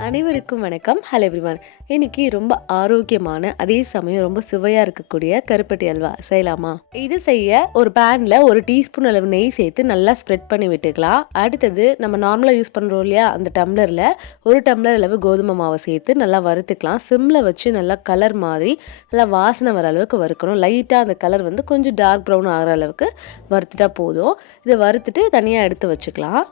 அனைவருக்கும் வணக்கம். Hello everyone இன்னைக்கு ரொம்ப ஆரோக்கியமான அதே சமயம் ரொம்ப சுவையாக இருக்கக்கூடிய கருப்பட்டி அல்வா செய்யலாமா? இது செய்ய ஒரு பேனில் ஒரு டீஸ்பூன் அளவு நெய் சேர்த்து நல்லா ஸ்ப்ரெட் பண்ணி விட்டுக்கலாம். அடுத்தது நம்ம நார்மலாக யூஸ் பண்ணுறோம் இல்லையா அந்த டம்ளரில் ஒரு டம்ளர் அளவு கோதுமை மாவை சேர்த்து நல்லா வறுத்துக்கலாம். சிம்மில் வச்சு நல்லா கலர் மாதிரி நல்லா வாசனை வர அளவுக்கு வறுக்கணும். லைட்டாக அந்த கலர் வந்து கொஞ்சம் டார்க் ப்ரௌன் ஆகிற அளவுக்கு வறுத்துட்டா போதும். இதை வறுத்துட்டு தனியாக எடுத்து வச்சுக்கலாம்.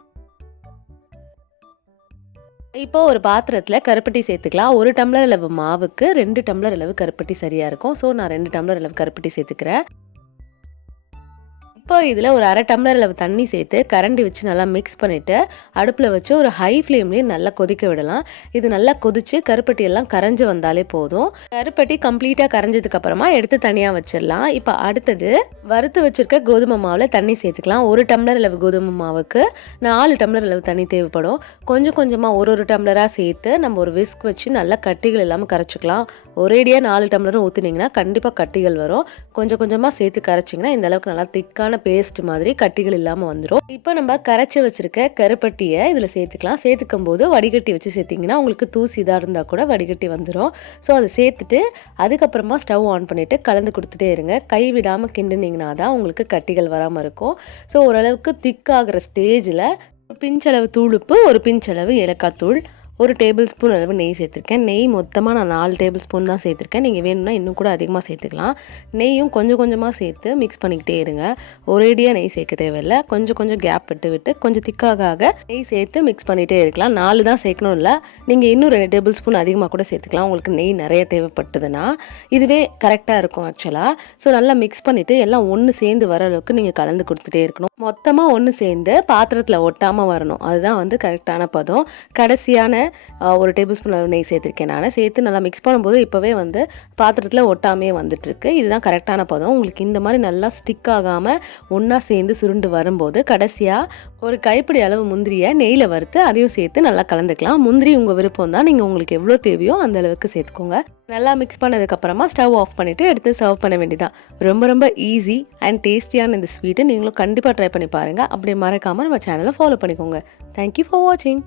இப்போ ஒரு பாத்திரத்தில் கருப்பட்டி சேர்த்துக்கலாம். ஒரு டம்ளர் அளவு மாவுக்கு ரெண்டு டம்ளர் அளவு கருப்பட்டி சரியாக இருக்கும். ஸோ நான் ரெண்டு டம்ளர் அளவு கருப்பட்டி சேர்த்துக்கிறேன். இப்போ இதில் ஒரு அரை டம்ளர் அளவு தண்ணி சேர்த்து கரண்டி வச்சு நல்லா மிக்ஸ் பண்ணிவிட்டு அடுப்பில் வச்சு ஒரு ஹை ஃப்ளேம்லேயே நல்லா கொதிக்க விடலாம். இது நல்லா கொதிச்சு கருப்பட்டி எல்லாம் கரைஞ்சி வந்தாலே போதும். கருப்பட்டி கம்ப்ளீட்டாக கரைஞ்சதுக்கப்புறமா எடுத்து தனியாக வச்சிடலாம். இப்போ அடுத்தது வறுத்து வச்சுருக்க கோதுமை மாவில் தண்ணி சேர்த்துக்கலாம். ஒரு டம்ளர் அளவு கோதுமை மாவுக்கு நாலு டம்ளர் அளவு தண்ணி தேவைப்படும். கொஞ்சம் கொஞ்சமாக ஒரு ஒரு டம்ளராக சேர்த்து நம்ம ஒரு விஸ்க் வச்சு நல்லா கட்டிகள் இல்லாமல் கரைச்சிக்கலாம். ஒரேடியாக நாலு டம்ளரும் ஊற்றுனீங்கன்னா கண்டிப்பாக கட்டிகள் வரும். கொஞ்சம் கொஞ்சமாக சேர்த்து கரைச்சிங்கன்னா இந்த அளவுக்கு நல்லா திக்கான பேஸ்ட் மாதிரி கட்டிகள் இல்லாமல் வந்துடும் இப்போ நம்ம கரைச்சி வச்சிருக்க கருப்பட்டியை இதில் சேர்த்துக்கலாம். சேர்த்துக்கும் போது வடிகட்டி வச்சு சேர்த்திங்கன்னா உங்களுக்கு தூசி இதாக இருந்தால் கூட வடிகட்டி வந்துடும் ஸோ அதை சேர்த்துட்டு அதுக்கப்புறமா ஸ்டவ் ஆன் பண்ணிவிட்டு கலந்து கொடுத்துட்டே இருங்க. கை விடாமல் கிண்டுனீங்கன்னா தான் உங்களுக்கு கட்டிகள் வராமல் இருக்கும். ஸோ ஓரளவுக்கு திக்காகிற ஸ்டேஜில் பிஞ்சளவு தூளுப்பு ஒரு பிஞ்சளவு ஏலக்காய் தூள் ஒரு டேபிள் ஸ்பூன் அளவு நெய் சேர்த்துருக்கேன். நெய் மொத்தமாக நான் நாலு டேபிள் ஸ்பூன் தான் சேர்த்துருக்கேன். நீங்கள் வேணும்னா இன்னும் கூட அதிகமாக சேர்த்துக்கலாம். நெய்யும் கொஞ்சம் கொஞ்சமாக சேர்த்து மிக்ஸ் பண்ணிக்கிட்டே இருங்க. ஒரேடியாக நெய் சேர்க்க தேவையில்லை. கொஞ்சம் கொஞ்சம் கேப் விட்டு விட்டு கொஞ்சம் திக்காக ஆக நெய் சேர்த்து மிக்ஸ் பண்ணிகிட்டே இருக்கலாம். நாலு தான் சேர்க்கணும் இல்லை நீங்கள் இன்னும் ரெண்டு டேபிள் ஸ்பூன் அதிகமாக கூட சேர்த்துக்கலாம். உங்களுக்கு நெய் நிறைய தேவைப்பட்டதுன்னா இதுவே கரெக்டாக இருக்கும் ஆக்சுவலாக ஸோ நல்லா மிக்ஸ் பண்ணிவிட்டு எல்லாம் ஒன்று சேர்ந்து வர அளவுக்கு நீங்கள் கலந்து கொடுத்துட்டே இருக்கணும். மொத்தமாக ஒன்று சேர்ந்து பாத்திரத்தில் ஒட்டாமல் வரணும். அதுதான் வந்து கரெக்டான பதம். கடைசியான ஒரு டேபிள் ஸ்பூன் அளவு நெய் சேர்த்துருக்கேன் நான். சேர்த்து நல்லா மிக்ஸ் பண்ணும்போது இப்போவே வந்து பாத்திரத்தில் ஒட்டாமே வந்துட்டுருக்கு. இதுதான் கரெக்டான பதம். உங்களுக்கு இந்த மாதிரி நல்லா ஸ்டிக் ஆகாமல் ஒன்றா சேர்ந்து சுருண்டு வரும்போது கடைசியாக ஒரு கைப்பிடி அளவு முந்திரியை நெய்யில் வறுத்து அதையும் சேர்த்து நல்லா கலந்துக்கலாம். முந்திரி உங்கள் விருப்பம் தான். நீங்கள் உங்களுக்கு எவ்வளோ தேவையோ அந்த அளவுக்கு சேர்த்துக்கோங்க. நல்லா மிக்ஸ் பண்ணதுக்கப்புறமா ஸ்டவ் ஆஃப் பண்ணிவிட்டு எடுத்து சர்வ் பண்ண வேண்டியதான் ரொம்ப ரொம்ப ஈஸி அண்ட் டேஸ்டியான இந்த ஸ்வீட்டை நீங்களும் கண்டிப்பாக ட்ரை பண்ணி பாருங்கள் அப்படி மறக்காமல் நம்ம சேனலை ஃபாலோ பண்ணிக்கோங்க. தேங்க்யூ ஃபார் வாட்சிங்